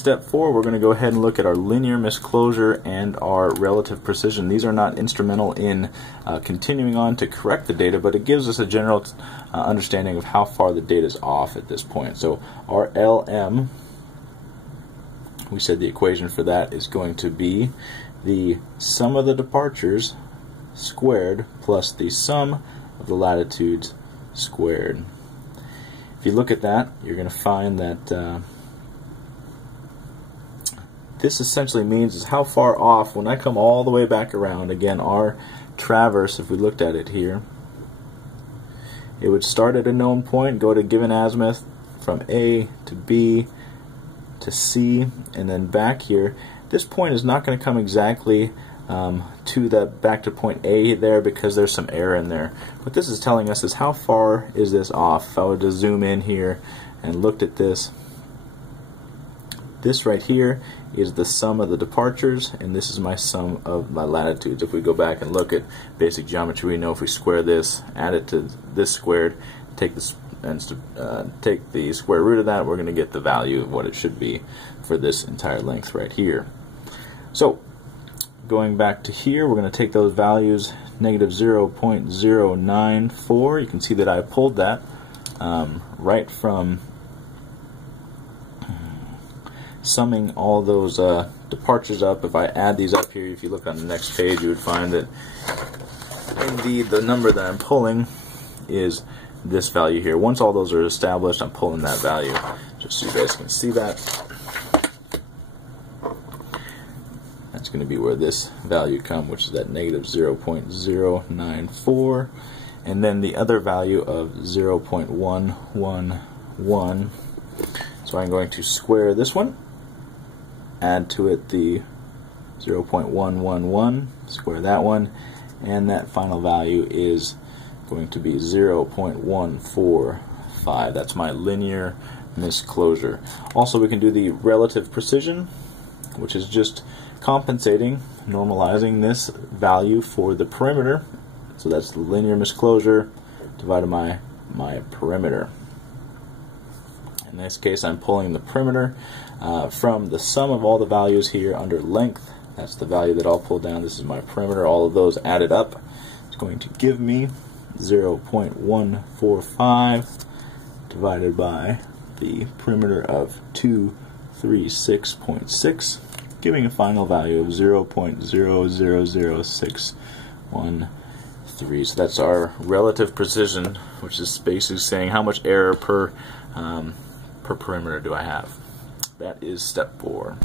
step 4, we're going to go ahead and look at our linear misclosure and our relative precision. These are not instrumental in continuing on to correct the data, but it gives us a general understanding of how far the data is off at this point. So our LM, we said the equation for that is going to be the sum of the departures squared plus the sum of the latitudes squared. If you look at that, you're going to find that this essentially means is how far off, when I come all the way back around, again, our traverse, if we looked at it here, it would start at a known point, go to given azimuth from A to B to C, and then back here. This point is not going to come exactly to that back to point A there because there's some error in there. What this is telling us is how far is this off. If I were to zoom in here and looked at this, this right here is the sum of the departures, and this is my sum of my latitudes. If we go back and look at basic geometry, we know if we square this, add it to this squared, take this and take the square root of that, we're going to get the value of what it should be for this entire length right here. So going back to here, we're going to take those values, negative 0.094. You can see that I pulled that right from summing all those departures up. If I add these up here, if you look on the next page, you would find that indeed the number that I'm pulling is this value here. Once all those are established, I'm pulling that value, just so you guys can see that. That's going to be where this value comes, which is that negative 0.094, and then the other value of 0.111. So I'm going to square this one, add to it the 0.111, square that one, and that final value is going to be 0.145. That's my linear misclosure. Also, we can do the relative precision, which is just compensating, normalizing this value for the perimeter. So that's the linear misclosure divided by my perimeter. In this case, I'm pulling the perimeter from the sum of all the values here under length. That's the value that I'll pull down. This is my perimeter. All of those added up is going to give me 0.145 divided by the perimeter of 236.6, giving a final value of 0.000613. So that's our relative precision, which is basically saying how much error per perimeter do I have. That is step 4.